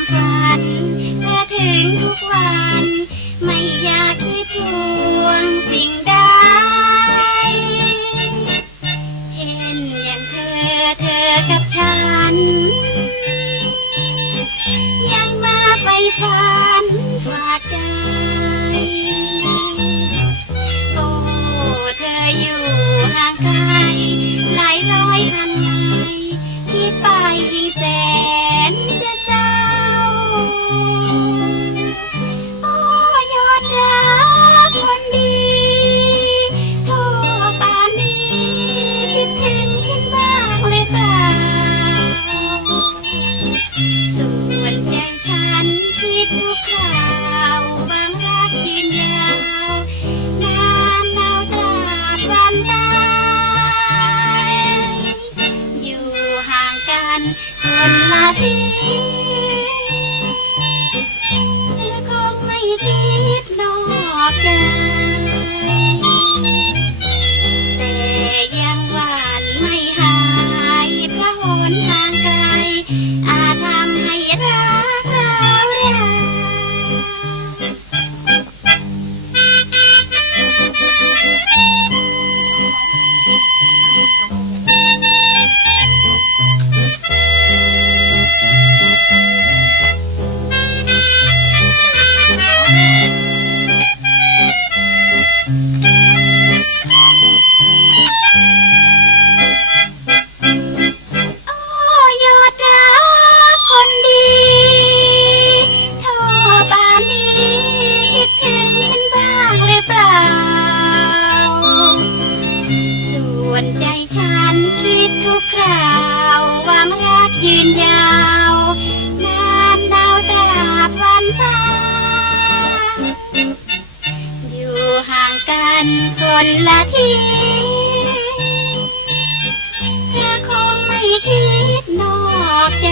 ความฝันเมื่อถึงทุกวัน ไม่อยากคิดทวงสิ่ง 哪里？ ดทุกคราวหวางรักยืนยาว นานดาวตราบวันตาอยู่ห่างกันคนละทีเธอคงไม่คิดนอกใจ